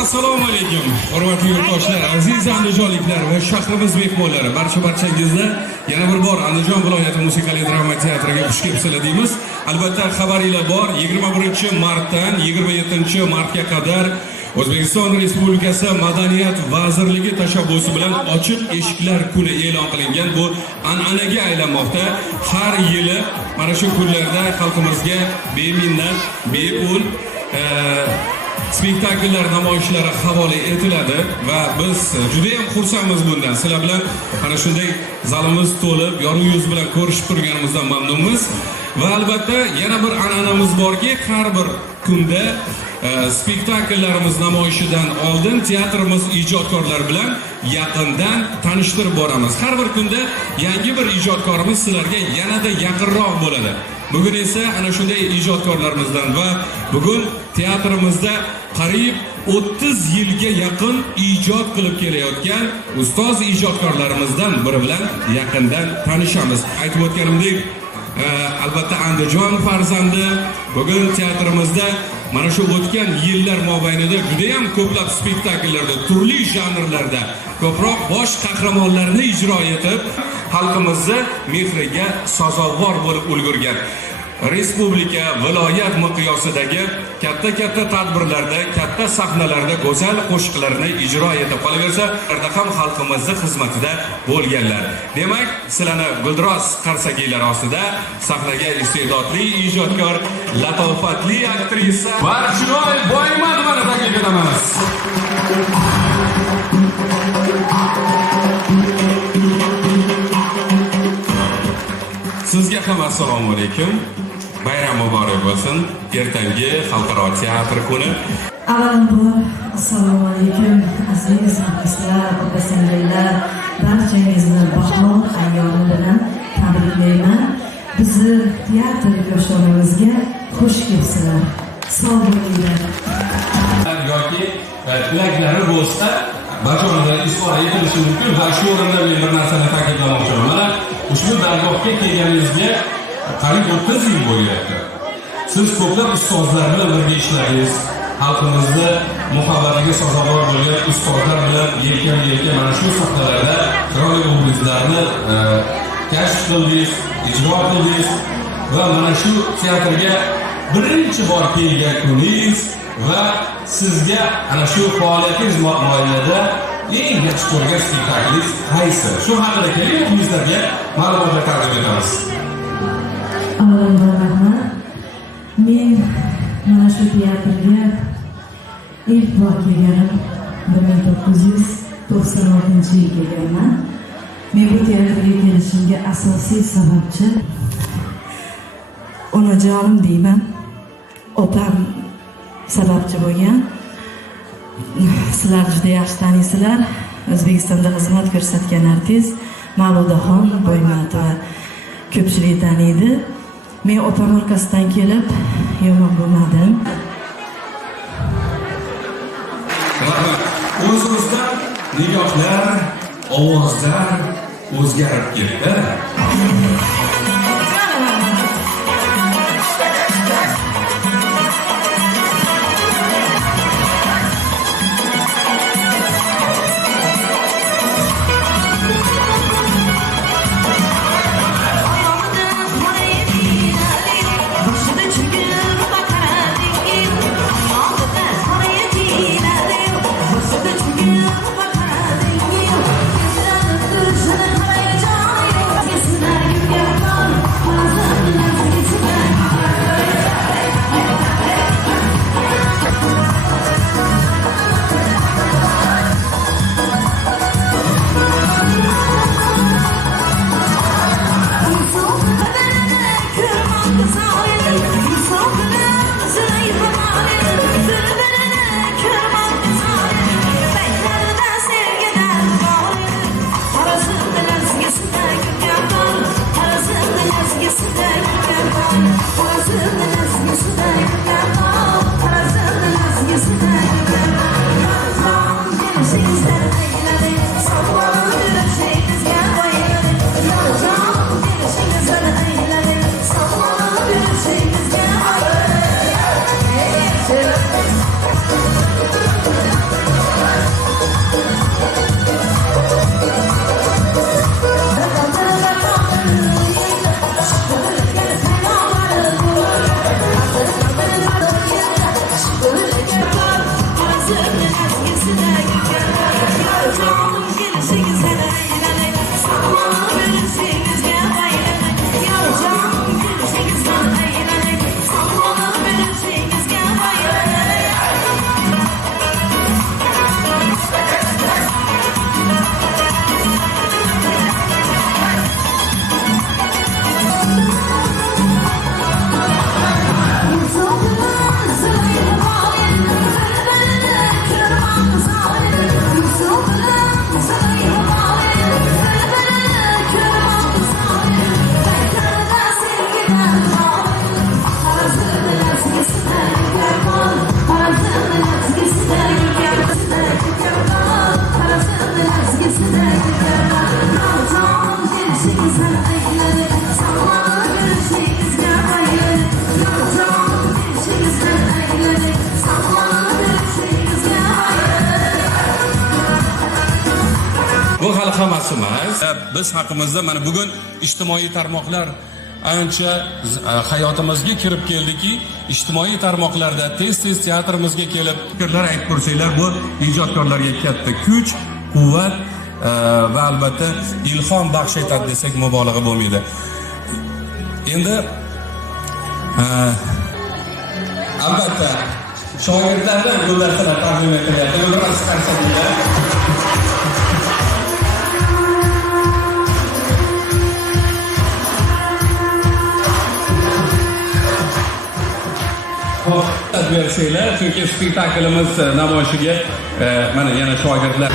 Assalomu alaykum. Hurmatli yurtdoshlar, aziz andijonliklar va shahrimiz mehmonlari, barchangizga yana bir bor Andijon viloyati musiqali drama teatriga xush kelibsizlar deymiz. Albatta xabaringlar bor. 21-martdan 27-martga qadar O'zbekiston Respublikasi Madaniyat vazirligi tashabbusi bilan ochiq eshiklar kuni e'lon qilingan. Bu an'anaga aylanmoqda. Har yili mana shu kunlarda xalqimizga beminnat, bepul spektakllar namoyishlari havola etiladi va biz juda ham xursandmiz bundan. Sizlar bilan mana shunday zalimiz to'lib, yorug' yuz bilan ko'rishib turganimizdan mamnunmiz. Va albatta yana bir an'anamiz borki, har bir kunda spektakllarimiz namoyishidan oldin teatrimiz ijodkorlari bilan yaqindan tanishtirib boramiz. Har bir kunda yangi bir ijodkorimiz sizlarga yanada yaqinroq bo'ladi. Bugun esa ana shunday ijodkorlarimizdan va bugun teatrimizda qariyb 30 yilga yaqin ijod qilib kelayotgan ustoz ijodkorlarimizdan biri bilan yaqindan tanishamiz. Aytib o'tganimdek, albatta Andijon farzandi bugun teatrimizda mana shu o'tgan yillar mobaynida juda ham ko'plab spektakllarda, turli janrlarda ko'proq bosh qahramonlarni ijro etib, xalqimizni mehriga sazovor bo'lib ulgurgan. Respublika, viloyat miqyosidagi katta tadbirlarda, katta sahnalarda go'zal qo'shiqlarni ijro etib qolaversa, ham xalqimizning xizmatida bo'lganlar. Demak, sizlarni guldiroz qarsakilari ostida sahnaga iste'dodli ijodkor, latofatli aktrisa Barchinoy Boymatovani taklif etamiz. Sizga ham assalomu alaykum. Bayram muborak bo'lsin. Ertangi xalqaro teatr kuni. Avvalambor assalomu alaykum aziz muxlislar, opa-singillar, barchangizni bahor ayyomi bilan tabriklayman. Bizni teatr yoshlarimizga xush kelibsizlar. Sog' bo'linglar. Yoki tilaklari bo'lsa, bajonida isbora etilishi mumkin va shu o'rinda men bir narsani ta'kidlamoqchiman. Ushbu dargohga kelganingizga qariyb 30 yil bo'lyapti. Siz ko'plab ustozlar bilan birga ishladingiz. Xalqimizni muhabbatiga sazovor bo'lgan ustozlar bilan yelkan-yelka mana shu sahnalarda chiroyli obrazlarni kashf qildingiz, ijro qildingiz va mana shu teatrga birinchi bor kelgan kuningiz va sizga ana shu faoliyatingiz mobaynida eng yaxshi ko'rgan spektaklingiz qaysi? Shu haqida keling, bizlarga ma'lumotlar taqdim etamiz. Avvalambor rahmat. Men mana shu teatrga ilk bor kelganim 1996 yil kelganman. Men bu teatrga kelishimga asosiy sababchi onajonim deyman. Opam sababchi bo'lgan. Sizlar juda yaxshi taniysizlar. O'zbekistonda xizmat ko'rsatgan artist Ma'ludaxon Boymatova ko'pchilik taniydi. Men opam orqasidan kelib yomon bo'lmadim. O'z-o'zidan nigohlar, ovozlar o'zgarib ketdi. Yeah. hammasi emas. Biz haqimizda mana bugun ijtimoiy tarmoqlar ancha hayotimizga kirib keldiki, ijtimoiy tarmoqlarda tez-tez teatrimizga kelib fikrlar aytib ko'rsanglar, bu ijodkorlarga katta kuch, quvvat va albatta ilhom baxsh etadi desak mubolag'a bo'lmaydi. Endi albatta shogirdlardan bu narsalar taqdim etilyapti. Biroz qarsaklar. Bersanglar, chunki spektaklimiz namoyishiga mana yana shogirdlar.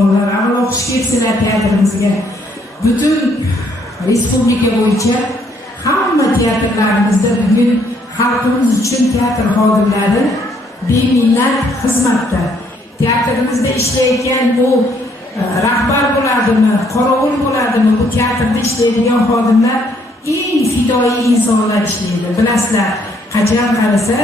Onlar avval xush kelibsizlar teatrimizga. Butun respublika bo'yicha hamma teatrlarimizda bugun xalqimiz uchun teatr xodimlari beminnat xizmatda. Teatrimizda ishlayotgan bu rahbar bo'ladimi, qorovul bo'ladimi, bu teatrda ishlaydigan xodimlar eng fidoyi insonlar ishlaydi. Bilasizlar, qachon qarasa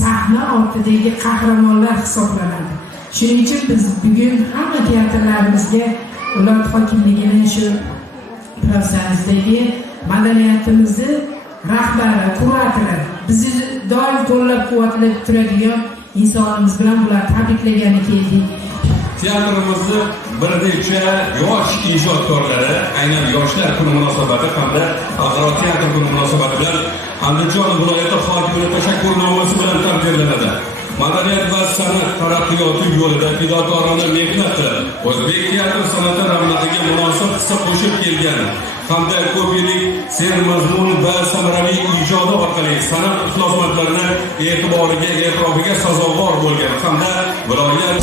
sahna ortidagi qahramonlar hisoblanadi. Shuning uchun biz bugun hamma teatrlarimizga viloyat hokimligining shu provinsiyasidagi madaniyatimizni rahbari, kuratori, bizni doim qo'llab-quvvatlab turadigan insonimiz bilan bular tabriklagani keldik. Teatrimizni bir necha yosh ijodkorlari aynan yoshlar kuni munosabati hamda xalqaro teatr kuni munosabati bilan Andijon viloyati hokimining tashakkurnomasi bilan taqdirlanadi. Madaniyat va san'at taraqqiyoti yo'lida fidokorona mehnati o'zbek teatr san'ati ravnaqiga munosib hissa qo'shib kelgan hamda ko'p yillik sermazmun va samarali ijodi orqali san'at ixlosmandlarini e'tirofiga sazovor bo'lgan hamda viloyat